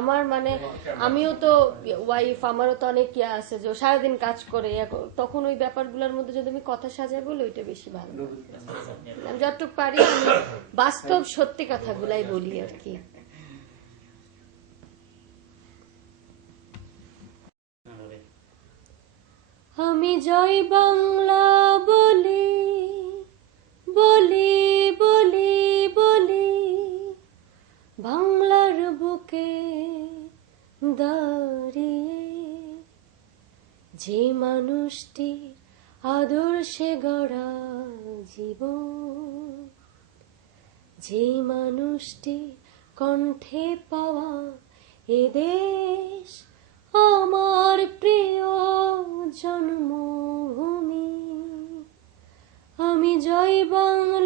আমার মানে আমিও তো ওয়াইফ আমারও তো অনেক ইয়া আছে যে সারাদিন কাজ করে তখন ওই ব্যাপারগুলোর মধ্যে যদি আমি কথা সাজাই বলি, ওইটা বেশি ভালো। আমি যতটুকু পারি, আমি বাস্তব সত্যি কথাগুলাই বলি আর কি। আমি জয় বাংলা। দাঁড়িয়ে যে মানুষটি আদর্শে গড়া জীবন, যে মানুষটি কণ্ঠে পাওয়া এদেশ আমার প্রিয় জন্মভূমি। আমি জয় বাংলা